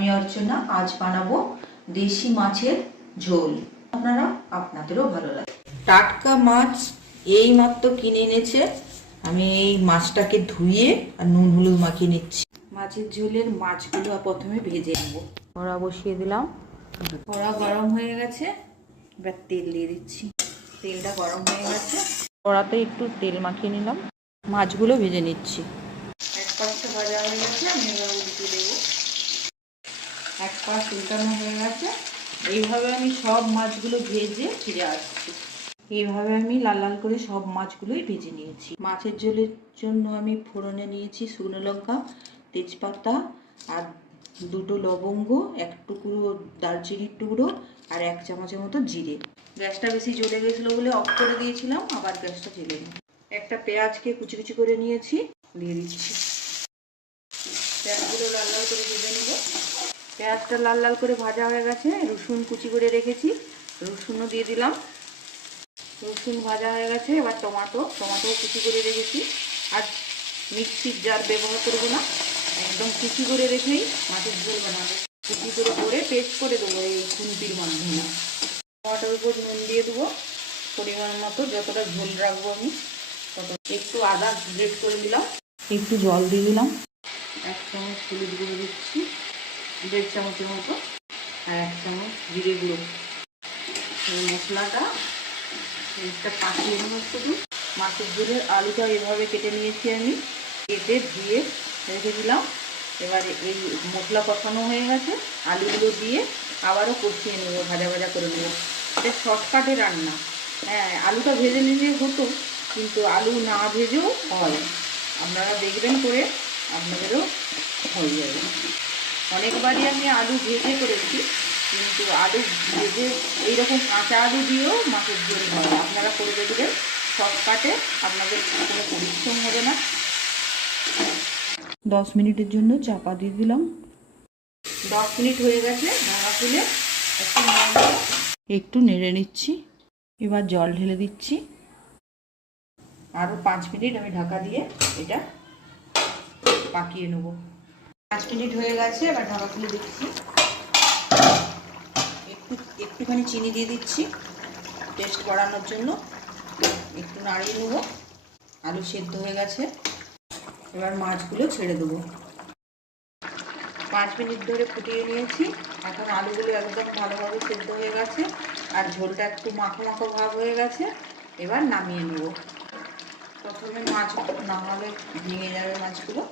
আমি অর্চনা আজ বানাবো দেশি মাছের ঝোল। আপনারা আপনাদেরও ভালো লাগে। টাটকা মাছ এই মাত্র কিনে এনেছে। আমি এই মাছটাকে ধুয়ে আর নুন হলুদ মাখিয়ে নিচ্ছি। মাছের ঝোলের মাছগুলো প্রথমে ভেজে নেব। কড়া বসিয়ে দিলাম, কড়া গরম হয়ে গেছে। এবার তেল দিয়ে দিচ্ছি। তেলটা গরম হয়ে গেছে, কড়াতে একটু তেল মাখিয়ে নিলাম, মাছগুলো ভেজে নিচ্ছি। এক পাশটা ভাজা হয়ে গেছে, আমি এবার উল্টে দেবো। এক পাশ উল্টানো হয়ে গেছে। এইভাবে আমি সব মাছগুলো ভেজে ফিরে আসছি। এইভাবে আমি লাল লাল করে সব মাছগুলোই ভেজে নিয়েছি। মাছের ঝোলের জন্য আমি ফোড়নে নিয়েছি শুকনো লঙ্কা, তেজপাতা আর দুটো লবঙ্গ, এক টুকরো দারচিনির টুকরো আর 1 চামচের মতো জিরে। গ্যাসটা বেশি জ্বলে গেছিলো বলে অফ করে দিয়েছিলাম, আবার গ্যাসটা জ্বলে নিই। একটা পেঁয়াজকে কুচি কুচি করে নিয়েছি, দিয়ে দিচ্ছি। পেঁয়াজগুলো লাল লাল করে ভেজে নেব। পেঁয়াজটা লাল লাল করে ভাজা হয়ে গেছে। রসুন কুচি করে রেখেছি, রসুনও দিয়ে দিলাম। রসুন ভাজা হয়ে গেছে। এবার টমাটো কুচি করে রেখেছি। আর মিক্সির জার ব্যবহার করবো না, একদম কুচি করে রেখেই মাছের ঝোল বানাবো। কুচি করে পেস্ট করে দেবো এই খুন্তির মাধ্যমে। টমাটোর উপর নুন দিয়ে দেবো পরিমাণ মতো, যতটা ঝোল রাখবো আমি তত। একটু আদা গ্রেট করে দিলাম, একটু জল দিয়ে দিলাম, 1 চামচ হলুদ গুঁড়ো দিচ্ছি, 1.5 চামচের মতো, আর 1 চামচ জিরে গুঁড়ো। এই মশলাটা পাকিয়ে নেবো একটু। মাছের ঝোলের আলুটা এভাবে কেটে নিয়েছি আমি, কেটে ধুয়ে রেখে দিলাম। এবারে এই মশলা কষানো হয়ে গেছে, আলুগুলো দিয়ে আবারও কষিয়ে নেবো, ভাজা ভাজা করে নেবো। এটা শর্টকাটে রান্না। হ্যাঁ, আলুটা ভেজে নিলে হতো, কিন্তু আলু না ভেজেও হয়। আপনারা দেখবেন করে, আপনাদেরও হয়ে যাবে। অনেকবারই আমি আলু ভেজে করেছি, কিন্তু আলু ভেজে এইরকম কাঁচা আলু দিয়েও মাছের ঝোল হয়। আপনারা করে দেখবেন, শর্টকাটে, আপনাদের কোনো পরিশ্রম হবে না। 10 মিনিটের জন্য চাপা দিয়ে দিলাম। 10 মিনিট হয়ে গেছে, ঢাকা খুলে একটু নেড়ে নিচ্ছি। এবার জল ঢেলে দিচ্ছি। আরও 5 মিনিট আমি ঢাকা দিয়ে এটা পাকিয়ে নেব। 5 মিনিট হয়ে গেছে, এবার ঢাকা খুলে দিচ্ছি। একটুখানি চিনি দিয়ে দিচ্ছি টেস্ট বাড়ানোর জন্য। একটু নাড়িয়ে নেব। আলু সেদ্ধ হয়ে গেছে, এবার মাছগুলো ছেড়ে দেবো। 5 মিনিট ধরে ফুটিয়ে নিয়েছি। এখন আলুগুলো একদম ভালোভাবে সেদ্ধ হয়ে গেছে, আর ঝোলটা একটু মাখো মাখো ভাব হয়ে গেছে। এবার নামিয়ে নেব। প্রথমে মাছ নামালে ভেঙে যাবে মাছগুলো,